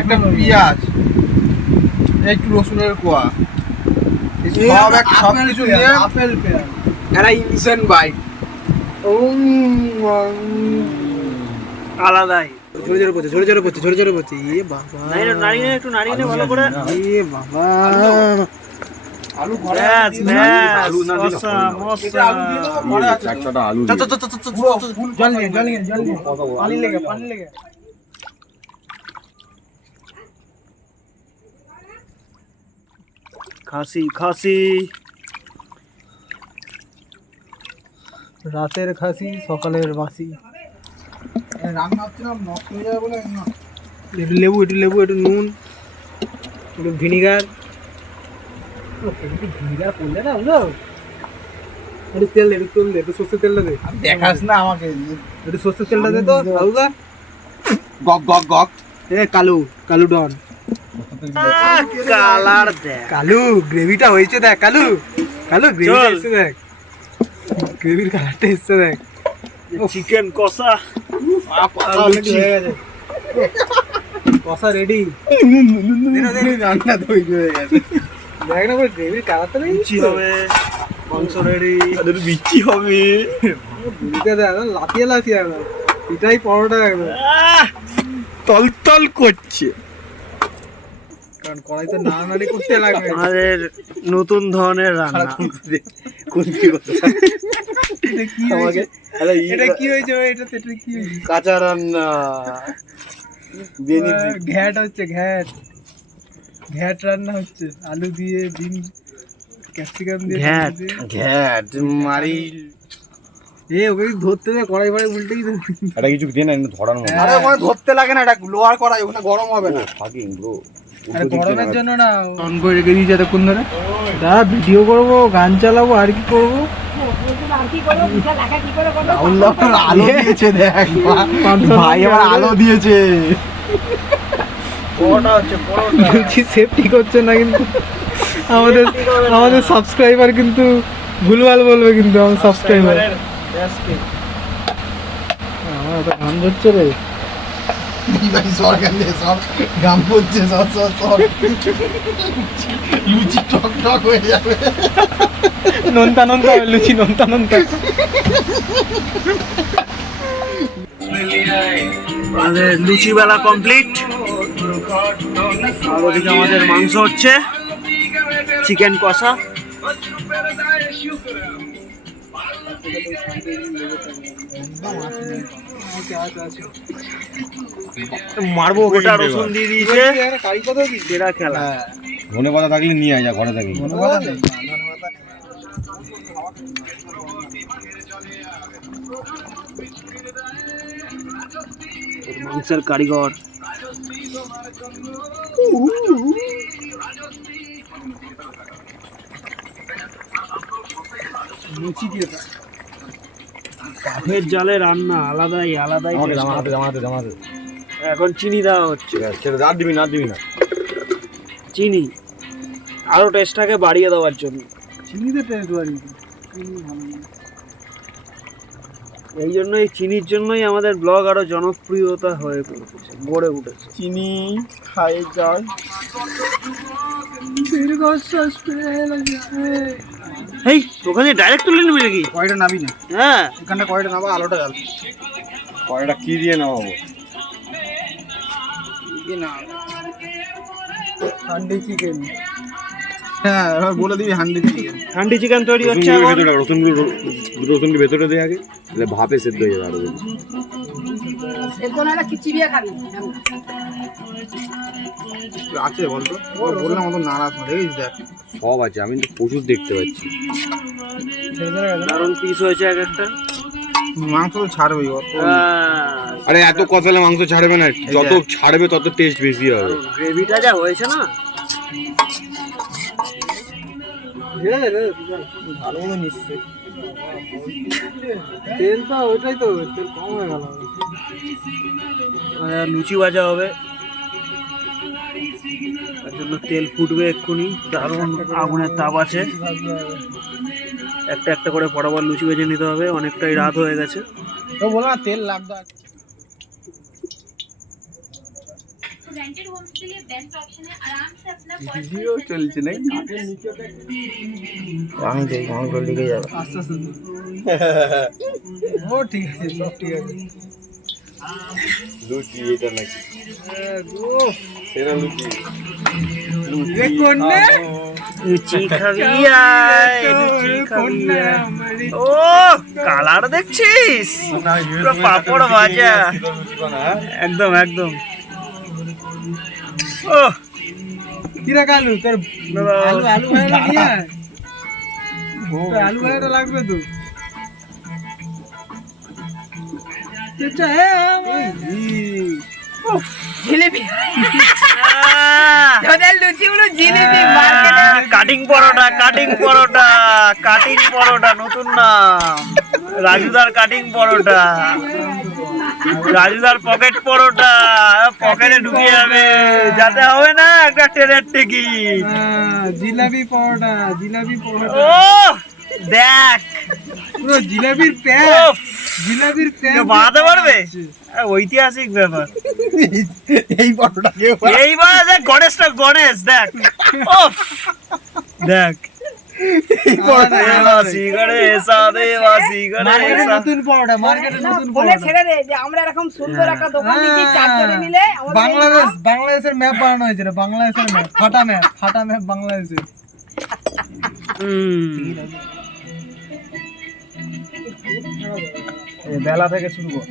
একটা পেঁয়াজ, একটু রসুনের কোয়া, সব কিছু নিয়ে আপেল পেয়ার একটা ইনসেন্ট বাইট। আলাদাই ঝরে ঝরে পড়ছে, ঝরে ঝরে পড়ছে, ঝরে ঝরে পড়ছে। এ বাবা, নাড়িয়ে একটু নাড়িয়ে নে ভালো করে। এ বাবা, আলু ঘরে ব্যাস ব্যাস আলু না দিলে মশা হবে না। মশা আলু দিয়ে দেবো, ঘরে আছে তো। একটা আলু চল দিয়ে চল চল চল, পুরো ফুল জল নিয়ে, জল নিয়ে, জল নিয়ে, কত পানি লেগে, পানি লেগে। খাসি খাসি রাতের খাসি সকালের বাসি। রান্না হচ্ছে না, নষ্ট হয়ে যাবে বলে না। একটু লেবু, একটু লেবু, একটু নুন, একটু ভিনিগার। ভিনিগার পড়লে না বুঝলো, একটু তেল দে, একটু তেল দে, একটু সর্ষের তেলটা দে, দেখাস না আমাকে, একটু সর্ষের তেলটা দে তো বাবুদা। গক গক গক। এ কালু, কালু ডন, কালার দেখ কালু গ্রেভিটা হয়েছে দেখ, কালু, কালু গ্রেভিটা চল। এসছে দেখ, গ্রেভির কালারটা এসছে দেখ। চিকেন কষা কষা রেডি, রান্না তৈরি হয়ে গেছে। দেখ না গ্রেভির কালারটা নেই, লুচি হবে, মাংস রেডি, বিচি হবে। গ্রেভিটা দেখ লাফিয়ে লাফিয়ে একদম, এটাই পরোটা একদম। তলতল করছে। কারণ কড়াই তো নাড়ানাড়ি করতে লাগবে। আমাদের নতুন ধরনের রান্না। কোন দিকে কথা? এটা কি আমাকে হয়েছে? আরে এটা কি হয়েছে ভাই? এটা কি হয়েছে? কাঁচা রান্না বেনি ঘ্যাট হচ্ছে, ঘ্যাট, ঘ্যাট রান্না হচ্ছে, আলু দিয়ে, ডিম, ক্যাপসিকাম দিয়ে, ঘ্যাট। টমেটো দিয়ে। ঘ্যাট মারি। ওকে কি ধরতে দে, কড়াই ফড়াই উল্টেই দে। এটা কিছু দিয়ে না এমনি ধরানো হবে। আরে ওখানে ধরতে লাগে না, এটা লোয়ার করাই, ওখানে গরম হবে না। Fucking bro. আরে গরমের জন্য না, অন করে রেখে দিয়েছি এতক্ষণ ধরে। দা ভিডিও করবো, গান চালাবো, আর কি করবো। আলো দিয়েছে দেখ, ভাই আমার আলো দিয়েছে। পরোটা হচ্ছে পরোটা। বলছি সেফটি করছে না কিন্তু, আমাদের আমাদের সাবস্ক্রাইবার কিন্তু ভুলভাল বলবে কিন্তু, আমার সাবস্ক্রাইবার। আমার এত গান ধরছে রে। সরকার দিয়ে সব গাম পড়ছে, সব সব সব লুচি টক টক হয়ে যাবে। নন্তা নন্তা লুচি, নন্তা নন্তা। আমাদের লুচি বেলা কমপ্লিট। আর ওদিকে আমাদের মাংস হচ্ছে, চিকেন কষা। মারবো, গোটা রসুন দিয়ে দিয়েছে, কারি কত কি সেরা খেলা। ধনে পাতা থাকলে নিয়ে আয়, যা ঘরে থাকলে। মাংসের কারিগর। লুচি দিয়ে কাঠের জালে রান্না আলাদাই আলাদাই taste হবে। জামাতে। এখন চিনি দেওয়া হচ্ছে, সেটা আর দিবি না, আর দিবি না। চিনি আরো টেস্টটাকে বাড়িয়ে দেওয়ার জন্য। চিনিতে টেস্ট বাড়িয়ে দিই। চিনি ভালো না। এই জন্যই চিনির জন্যই আমাদের ব্লগ আরো জনপ্রিয়তা হয়ে পড়েছে, গড়ে উঠেছে। চিনি খাই যায়। এই ওখানে ডাইরেক্ট তুলে নিবি নাকি? কয়টা নাবি না, হ্যাঁ এখানটা কয়টা নাবা, আলোটা জ্বাল। কয়টা কি দিয়ে নামাবো? হান্ডি চিকেন। হ্যাঁ এবার বলে দিবি হান্ডি চিকেন। হান্ডি চিকেন তৈরি হচ্ছে এখন। রসুনগুলো ভেতরে দিয়ে আগে, তাহলে ভাপে সেদ্ধ হয়ে যাবে আরো বেশি। আছে বলতো, বললাম অত নারাজ না, দেখিস দেখ। সব আছে, আমি তো প্রচুর দেখতে পাচ্ছি। দারুণ পিস হয়েছে এক একটা। মাংস তো ছাড়বেই অত। আরে এত কষালে মাংস ছাড়বে না, যত ছাড়বে তত টেস্ট বেশি হবে। গ্রেভিটা যা হয়েছে না, ভালো মতো নিচ্ছে তেলটা, ওইটাই তো তেল কম হয়ে গেল। লুচি ভাজা হবে, তার জন্য তেল ফুটবে এক্ষুনি। দারুণ আগুনের তাপ আছে, একটা একটা করে বরাবর লুচি ভেজে নিতে হবে। অনেকটাই রাত হয়ে গেছে। তো বলো না তেল লাগবে। रेंटेड होम्स के लिए बेस्ट ऑप्शन है। आराम से अपना ভিডিও চলছে নাকি? আমি দেখি আমার গোল দিকে যাবে। আস্তে আস্তে দে। ও ঠিক আছে, সব ঠিক আছে। লুচি এটা নাকি উফ, সেরা লুচি এ কোন নে? লুচি খাবি আয়, লুচি খাবি আয়। ও কালার দেখছিস, পুরো পাপড় ভাজা, একদম একদম। ও কিরা কালু তোর আলু আলু ভাজা নিয়ে আয়। তোর আলু ভাজাটা লাগবে তো। চেঁচা, জিলিপি তোদের লুচিগুলো জিলিপি মার্কেটে কাটিং পরোটা, কাটিং পরোটা, কাটিং পরোটা, নতুন নাম রাজুদার কাটিং পরোটা, রাজুদার পকেট পরোটা, পকেটে ঢুকে যাবে, যাতে হবে না একটা ট্রেনের টিকিট। জিলাপি পরোটা, জিলাপি পরোটা। ও দেখ পুরো জিলাপির প্যাক, উফ, জিলাপির প্যাক কেউ বানাতে পারবে? ঐতিহাসিক ব্যাপার। এই ফটোটা কেউ এইবার দেখ গণেশটা, গণেশ দেখ, উফ, দেখ দেবাসী গণেশা, দেবাসী মার্কেটে গণেশা। নতুন পরোটা, মার্কেটে নতুন বলে পরোটা। ছেড়ে দে যে আমরা এরকম সুন্দর একটা দোকান দিয়েছি, চারজনে মিলে আমাদের এই বাংলাদেশ, বাংলাদেশের ম্যাপ বানানো হয়েছে রে, বাংলাদেশের ম্যাপ, ফাটা ম্যাপ, ফাটা ম্যাপ বাংলাদেশের। বেলা থেকে শুরু কর।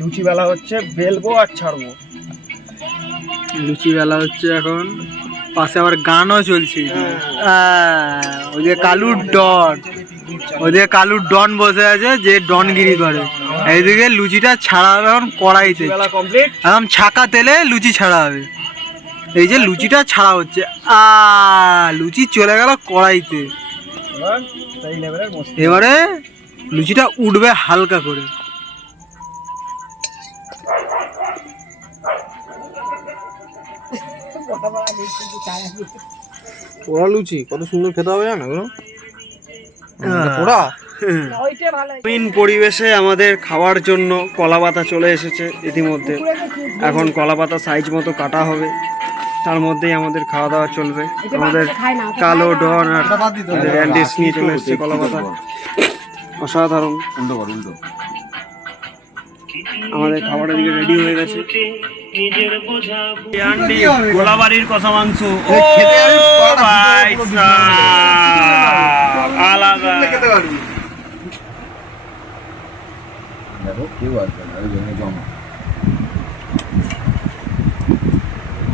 লুচি বেলা হচ্ছে, বেলবো আর ছাড়বো। লুচি বেলা হচ্ছে এখন, পাশে আবার গানও চলছে। ওই যে কালুর ডন, ওদিকে কালুর ডন বসে আছে যে ডনগিরি করে, এইদিকে লুচিটা ছাড়া হবে এখন কড়াইতে, বেলা কমপ্লিট। একদম ছাকা তেলে লুচি ছাড়া হবে। এই যে লুচিটা ছাড়া হচ্ছে, লুচি চলে গেল কড়াইতে। এবার সেই লেভেলের মস্তি। এবারে লুচিটা উঠবে হালকা করে। পোড়া লুচি কত সুন্দর খেতে হবে জানো পোড়া। ওইটা ভালো হয়েছে। গ্রামীণ পরিবেশে আমাদের খাওয়ার জন্য কলাপাতা চলে এসেছে ইতিমধ্যে। এখন কলাপাতা সাইজ মতো কাটা হবে, তার মধ্যেই আমাদের খাওয়া দাওয়া চলবে। আমাদের কালো ডন আর র্যান্ডিস নিয়ে চলে এসেছে কলাপাতা, অসাধারণ। আমাদের খাবারের দিকে রেডি হয়ে গেছে। আন্ডি গোলাবাড়ির কষা মাংস, ও ভাই সাব, আলাদা।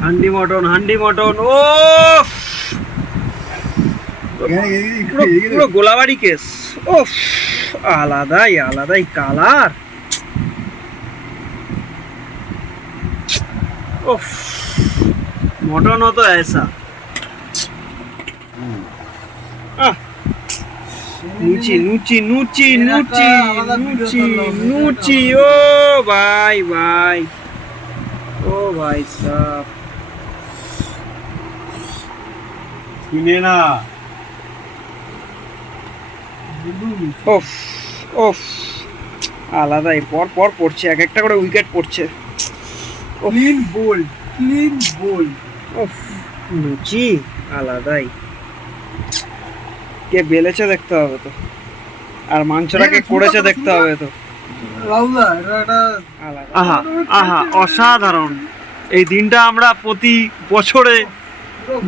হান্ডি মটন, হান্ডি মটন, ও পুরো গোলাবাড়ি কেস। ও আলাদাই আলাদাই কালার। उफ, मटन हो तो ऐसा। नुची नुची नुची नुची नुची नुची, ओ भाई भाई, ओ भाई साहब सुनिए ना। उफ उफ, আলাদাই পর পর পড়ছে, এক একটা করে উইকেট পড়ছে। Clean bold, clean bold. উফ, লুচি আলাদাই। কে বেলেছে দেখতে হবে তো, আর মাংসটাকে করেছে দেখতে হবে তো। রাউলা এটা আহা আহা, অসাধারণ। এই দিনটা আমরা প্রতি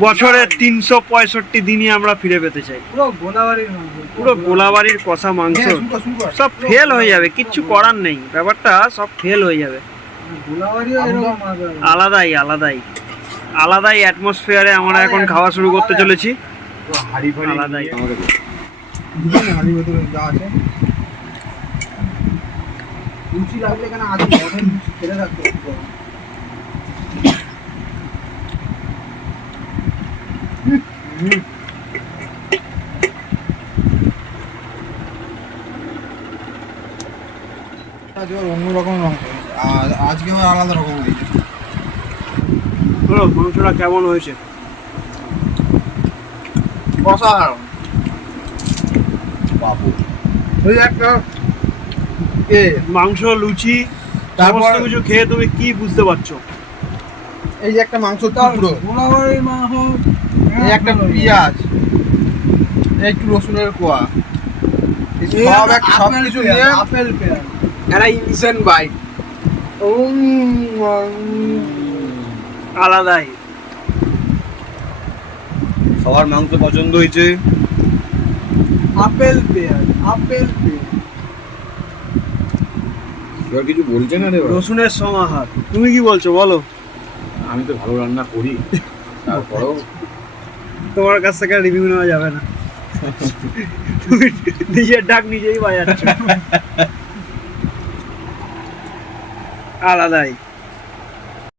বছরে 365 দিনই আমরা ফিরে পেতে চাই। পুরো গোলাবাড়ির মাংস, পুরো গোলাবাড়ির কষা মাংস সব ফেল হয়ে যাবে, কিচ্ছু করার নেই, ব্যাপারটা সব ফেল হয়ে যাবে। গোলাবাড়িও এরকম মজা। আলাদাই আলাদাই আলাদাই অ্যাটমসফিয়ারে আমরা এখন খাওয়া শুরু করতে চলেছি। আলাদাই। হাড়ি ভেতরে যা আছে লুচি লাগলে কেন আগে মটন লুচি খেলে রাখতে হবে। অন্যরকম রকম, আর আজকে আমার আলাদা রকম দিয়েছে। মাংসটা কেমন হয়েছে? অসাধারণ বাবু। ওই একটা মাংস, লুচি, তারপর সমস্ত কিছু খেয়ে তুমি কি বুঝতে পারছো? এই যে একটা মাংস টুকরো, এই একটা পেঁয়াজ, এই একটু রসুনের কোয়া, এই সব কিছু নিয়ে আপেল পেঁয়াজ একটা ইনসেন্ট বাইট। আলাদাই। সবার মাংস পছন্দ হয়েছে। আপেল পেঁয়াজ, আপেল পেঁয়াজ। এবার কিছু বলছে না রে বাবা। রসুনের সমাহার। তুমি কি বলছো বলো? আমি তো ভালো রান্না করি, তারপরেও তোমার কাছ থেকে রিভিউ নেওয়া যাবে না। তুমি নিজের ডাক নিজেই বাজাচ্ছ। আলাদাই।